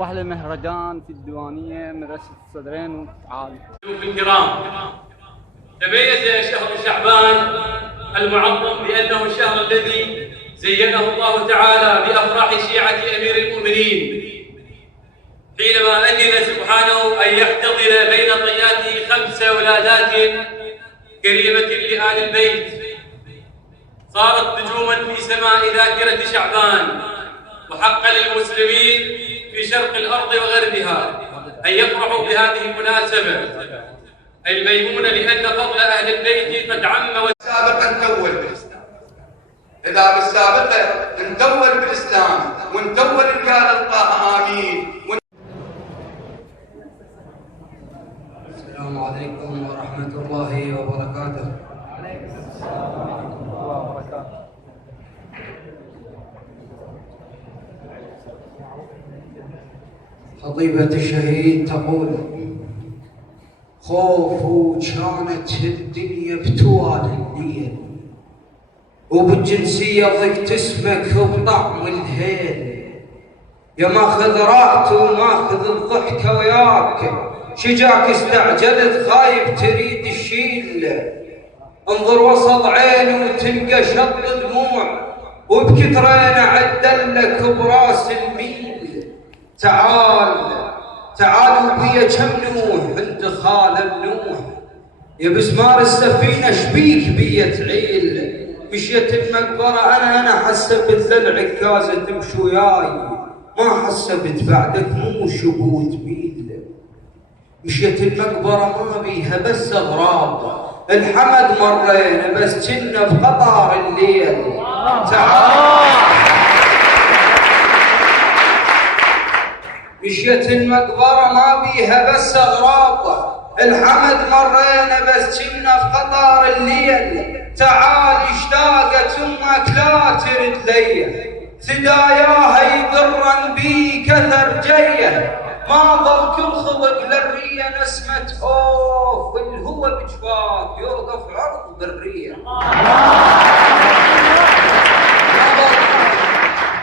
واحلى مهرجان في الديوانية من رشة الصدرين وتعال. الكرام، تميز شهر شعبان المعظم بأنه الشهر الذي زينه الله تعالى بأفراح شيعة أمير المؤمنين حينما أذن سبحانه أن يحتضن بين طياته 5 ولادات كريمة لآل البيت صارت نجوما في سماء ذاكرة شعبان، وحق للمسلمين في شرق الأرض وغربها أن يفرحوا بهذه المناسبة الميمونة، لأن فضل أهل البيت قد عم. بالسابقة نتول بالإسلام، إذا بالسابقة نتول بالإسلام ونتول إن كان الله آمين. السلام عليكم ورحمة الله وبركاته. خطيبة الشهيد تقول: خوف كانت الدنيا بتوالي الليل، وبالجنسية ضيق تسمك بطعم الهيل، يا ماخذ راحته وماخذ الضحكة وياك، شجاك استعجلت خايف تريد الشيل، انظر وسط عيني وتلقى شط دموع، وبكترين عدلك براس الميل. تعالوا بيا كم نوح عند خال النوح، يا بسمار السفينة شبيك بيا تعيل، مشيت المقبرة أنا حسبت للعكازة تمشي وياي، ما حسبت بعدك مو شبوت ميل. مشيت المقبرة ما بيها بس أغراب، الحمد مرينا بس كنا بقطار الليل. مشيت المقبرة ما بيها بس أغراب، الحمد مرينا بس كنا في قطار الليل. تعال اشتاقت أمك لا ترد ليا، ثداياها يضرن بي كثر جيه، ما ظل كل خلق للرية نسمة أوف، والهوى بجفاك يوقف عرض بالرية.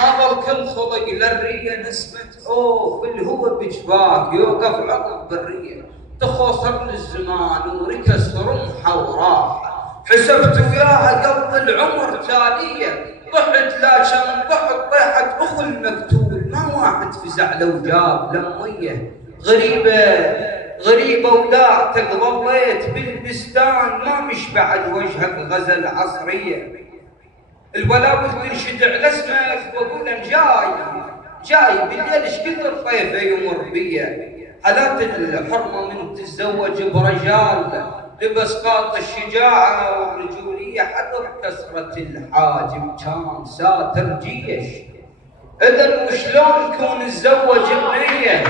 ما ظل كل خلق للرية نسمة أوف، والهوى بجفاك يوقف عرض بالرية. تخوصر للزمان وركز رمحة وراحة، حسبت وياها قلب العمر تالية، ضحت لكن ضحت طيحت أخو المقتول، ما واحد فزع لو جاب لمية. غريبة وداعتك ظليت بالبستان، ما مش بعد وجهك غزل عصرية. الولاوي تنشد على اسمك واقول ان جاي بالليل ايش كثر طيفه يمر بيا. حالات الحرمه من تتزوج برجال، لبس قاط الشجاعه والرجوليه، حذر كسره الحاجب كان ساتر جيش. اذا وشلون كون تزوج بنيه؟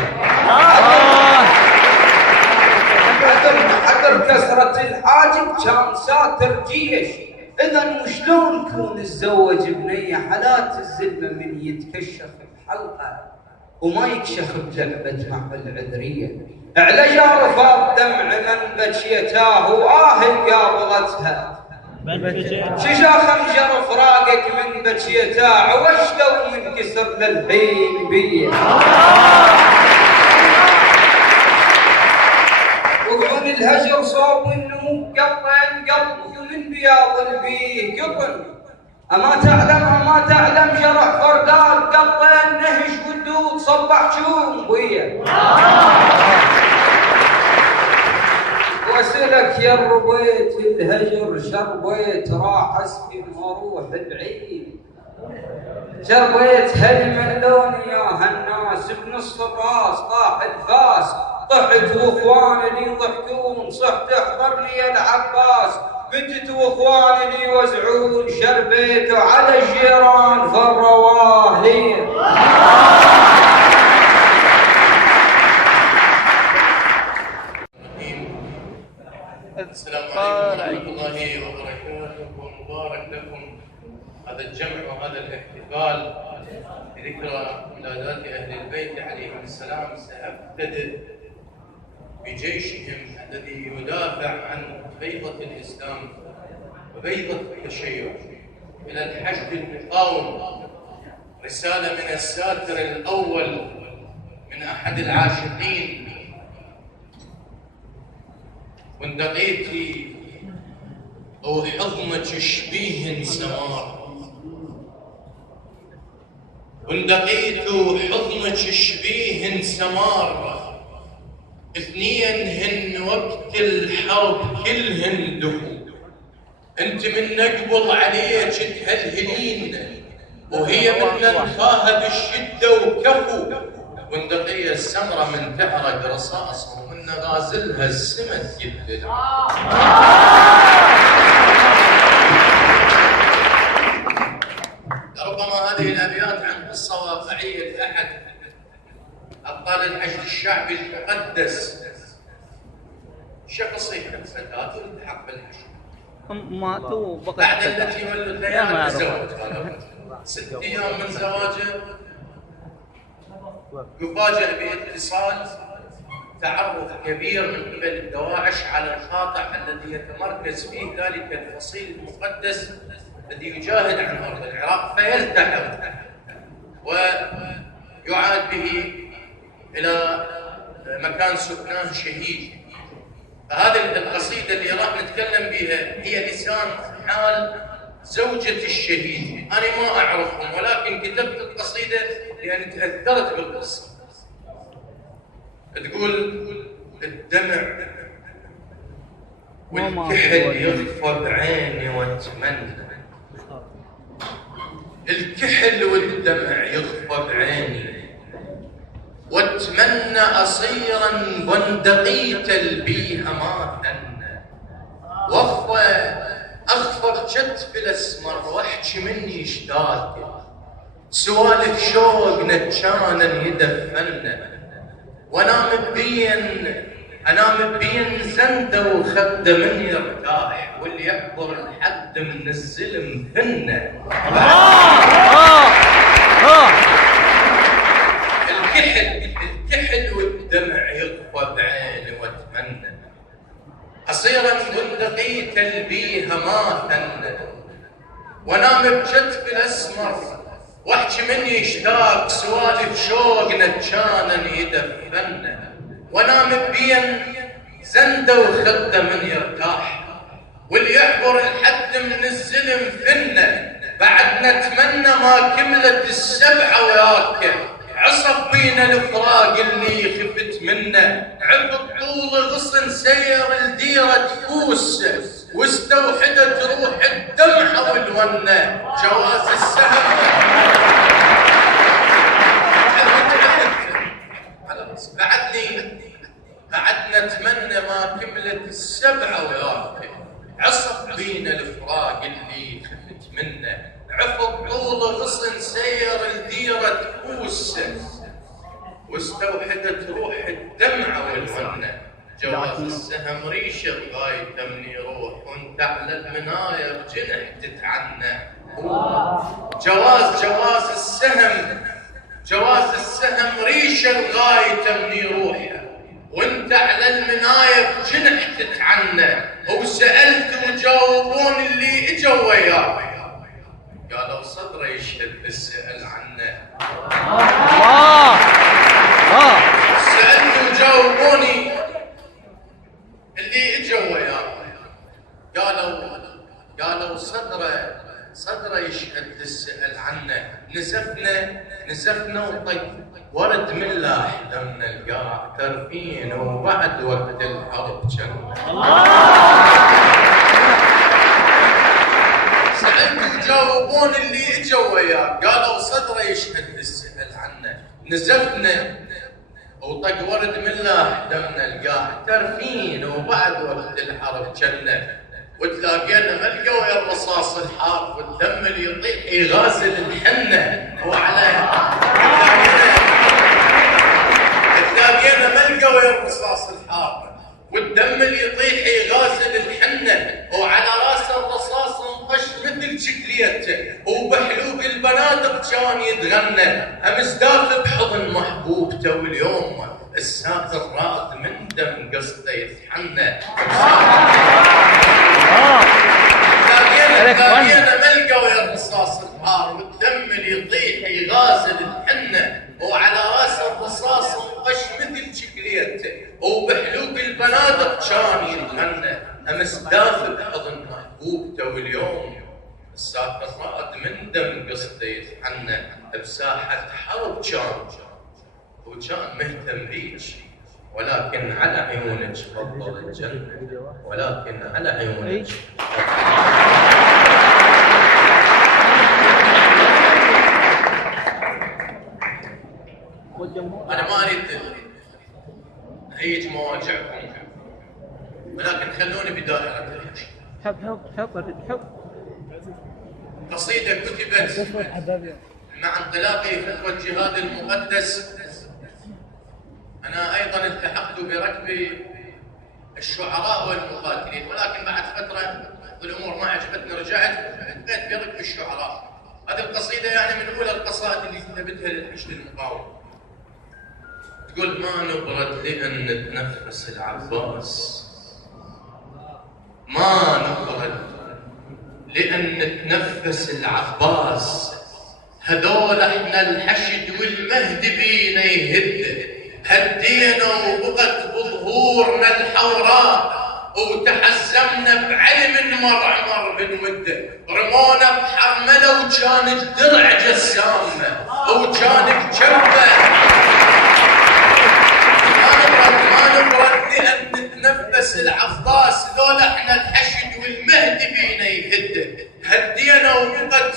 حذر كسره الحاجب كان ساتر جيش. إذا وشلون كون تزوج بنية؟ حالات الزلمة من يتكشف بحلقة وما يكشف بلعبة مع العذرية. على جار فاض دمع من بكيتاه وآه قابلتها، شجا خنجر فراقك من بكيتاه، وش لو منكسر للحين بيه. وقعون الهجر صوب النمو قطن قلب من بياض البيه قطن. أما تعلم جرح فرداد قطن نهش ودود صبح شوم بيه. واسلك يا الربيت الهجر شربيت، راح اسكن واروح بعيد. شربيت هالملون يا هالناس، بنص الراس طاح الفاس، ضحت واخواني يضحكون، صحت احضرني يا العباس، بنتت واخواني يوزعون، شربيت على الجيران فالرواه لي. السلام عليكم ورحمة الله وبركاته، ومبارك لكم هذا الجمع وهذا الاحتفال بذكرى ولادات أهل البيت عليهم السلام. سأبتدئ بجيشهم الذي يدافع عن بيضة الإسلام وبيضة التشيع إلى الحشد المقاوم. رسالة من الساتر الأول من أحد العاشقين وندقيتي وحضنك شبيه سمار، وندقيت وحضنك شبيه سمار، اثنين هن وقت الحرب كلهن دفو، انت من نقبل عليك تهلهلين وهي من نخاها بالشدة وكفو، وندقية السمرة من تعرق رصاص ومن غازلها السمت يبدل. ربما هذه الأبيات عن قصة واقعية لأحد أبطال الحشد الشعبي المقدس، شخص يحب فتاة والتحق بالحشد ماتوا بعد التي ولد ليالي تزوج 6 أيام من زواجه يفاجأ باتصال تعرف كبير من قبل الدواعش على الخاطئ الذي يتمركز فيه ذلك الفصيل المقدس الذي يجاهد عن أرض العراق، فيلتحق ويعاد به إلى مكان سكنان شهيد. فهذه القصيدة اللي راح نتكلم بها هي لسان حال زوجة الشهيد. أنا ما أعرفهم ولكن كتبت القصيدة لأن تأثرت بالقصة. تقول الدمع والكحل يخفى بعيني واتمنى، الكحل والدمع يخفى بعيني واتمنى أصيرا بندقيت البيها ما ثنى، أخفر كتف الأسمر واحكي مني اشتاق، سوالف شوق نتشانا يدفنا، وانام بين زنده وخده من يرتاح، واللي يعبر الحد من الزلم هنه. الكحل والدمع يخفى بعيني واتمنى، أصيرا بندقيت البيها ما ثنى، وانام بكتف الأسمر واحكي مني اشتاق، سوالف شوق نتشانا يدفنا، وانام بين زنده وخده من يرتاح، واللي يعبر الحد من الزلم فنه، بعد نتمنى ما كملت السبعة وياك، عصف بينا الفراق اللي خفت منه، عقب طول غصن سير الديرة تفوس، واستوحدت روح الدمعة والونة، جواز السهم بعد نتمنى ما كملت السبعة وياك، عصف بينا الفراق اللي خفت منه، عفض طول غصن سير الديرة تفوس، واستوحدت روح الدمعة والونة، جواز السهم ريشه غايته من يروح، وانت على المناية بجنح تتعنى، جواز السهم ريشه غايته من يروح، وانت على المناية بجنح تتعنى، وسألت وجاوبون اللي اجوا وياك، قالوا صدره يشهد بالسأل عنه. سألت وجاوبوني اللي اجوا وياك، قالوا صدره يشهد بالسأل عنه، نزفنا وطق ورد من لاح دمنا القاع ترفين، وبعد وقت الحرب جنة. سألت وجاوبون اللي اجوا وياك، قالوا صدره يشهد بالسأل عنه، نزفنا وطق ورد من لاح دمنا القاع ترفين، وبعد وقت الحرب جنة، وتلاقينا ملقى ويا الرصاص الحار، والدم اللي يطيح يغازل الحنة، تلاقينا ملقى ويا الرصاص الحار، والدم اللي يطيح يغازل الحنة، وعلى راس الرصاص انطش مثل شكليته، وبحلوق البنادق كان يتغنى، امس داخل بحضن محبوبته، واليوم الساتر راد من دم قصده يتحنى. تلاقينا ملقى ويا الرصاص الحار، والدم اللي يطيح يغازل الحنة، وعلى راس الرصاص كان يتغنى امس دافئ بحضن محبوبته، واليوم الساكن راد من دم قصده يتحنى بساحة حرب وكان مهتم بيك، ولكن على عيونك فضل الجنة، ولكن على عيونك أنا ما أريد هيج مواجعكم، ولكن خلوني بدائرة الحج. حب قصيدة كتبت مع انطلاقي فتوى الجهاد المقدس. أنا أيضا التحقت بركب الشعراء والمقاتلين، ولكن بعد فترة الأمور ما عجبتني رجعت بقيت بركب الشعراء. هذه القصيدة يعني من أولى القصائد اللي كتبتها للحشد المقاوم. تقول: ما نبرد لأن نتنفس العباس، ما نبرد لأن نتنفس العباس، هذول احنا الحشد والمهد بينا يهد، هدينا وبقت بظهورنا الحوراء، وتحزمنا بعلم مرعمر بالمدة، رمونا بحرملة وكان الدرع جسامة وكان بجبة. ما نبرد لأن نتنفس العباس، ذولا احنا الحشد والمهد بينا يهد، هدينا وبقت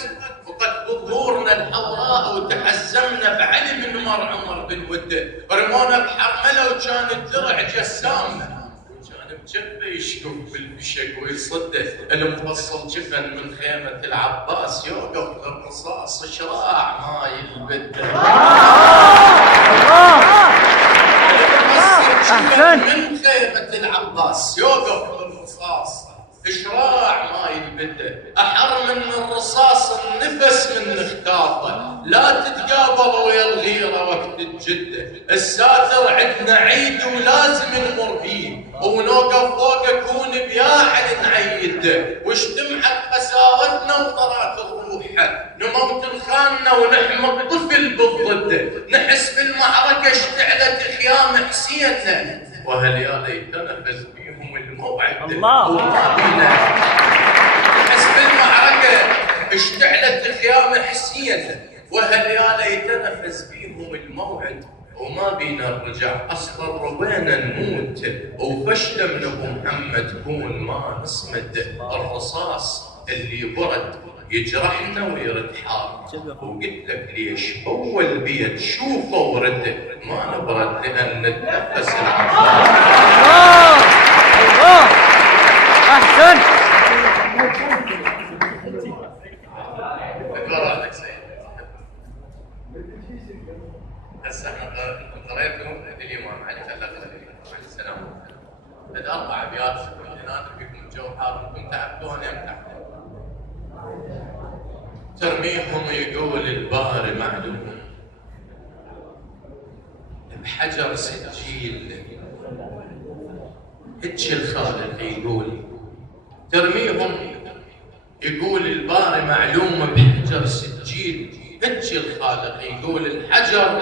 بظهورنا الحوراء، وتحزمنا بعلم مرعمر بالودة، رمونا بحرملة وكان الدرع جسامة وكان بجبه يشكف بالبشق ويصده، المفصل جفن من خيمة العباس، يوقف الرصاص شراع ما يلبده. أحسن. من خيمة العباس يوقف الرصاص شراع ما يلبده، أحر من الرصاص النفس من اختاطه، لا تتقابل ويا الغيرة وقت الجدة، الساتر عندنا عيد ولازم نمر فيه، ونوقف فوق كون بياحل نعيده، واجتمعت قساوتنا وطرات الروحة، نموت الخانة ونحمق طفل بالضده، نحس بالمعركة اشتعلت خيام حسيننا، وهل يا ليتنا نفز بيهم الموعد. الله. وما بينا نحس بالمعركة اشتعلت خيام حسيننا، وهل يا ليتنا نفز بيهم الموعد، وما بينا نرجع اصلا ربينا نموت، وفشل من ابو محمد كون ما نصمد، الرصاص اللي برد يجرحنا ويرد حار، وقلت لك ليش اول بيت شوفه ورده، ما نبرد لان نتنفس العباس. الله احسن. قرأتك سيد. هسه قريتكم الامام علي عليه السلام. هذ 4 ابيات نادر فيكم الجو حار، انتم تعبتوا انا امتحت. ترميهم يقول الباري معلوم بحجر سجيل، هج الخالق يقول. ترميهم يقول الباري معلوم بحجر سجيل، هج الخالق يقول. الحجر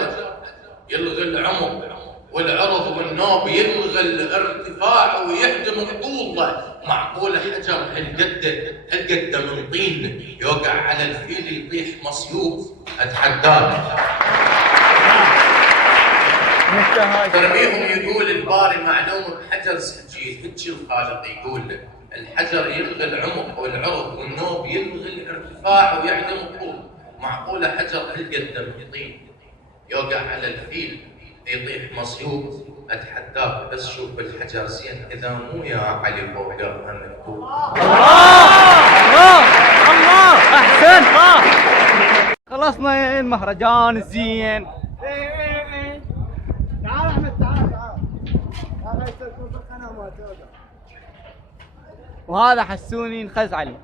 يلغي العمق والعرض والنوب، يلغي الارتفاع ويهدم طوله، معقوله حجر هالقد من طين يوقع على الفيل يطيح مصيوب؟ اتحداك. ترميهم يقول الباري معلوم بحجر سجيل، هج الخالق يقول. الحجر يلغي العمق والعرض والنوب، يلغي الارتفاع ويعدم الطول، معقوله حجر هالقد من طين يوقع على الفيل يطيح مصيوب؟ اتحداك بس شوف الحجر زين، اذا مو يا علي فوقها مكتوب. الله الله احسن. خلصنا المهرجان الزين. تعال احمد، تعال يسلكون القناه ما تقدر. وهذا حسوني نخز عليه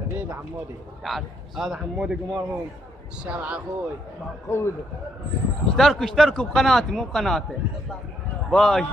حبيبي حمودي، تعال. هذا حمودي قمرهم الشارع اخوي قوله. اشتركوا بقناتي مو بقناته. باي.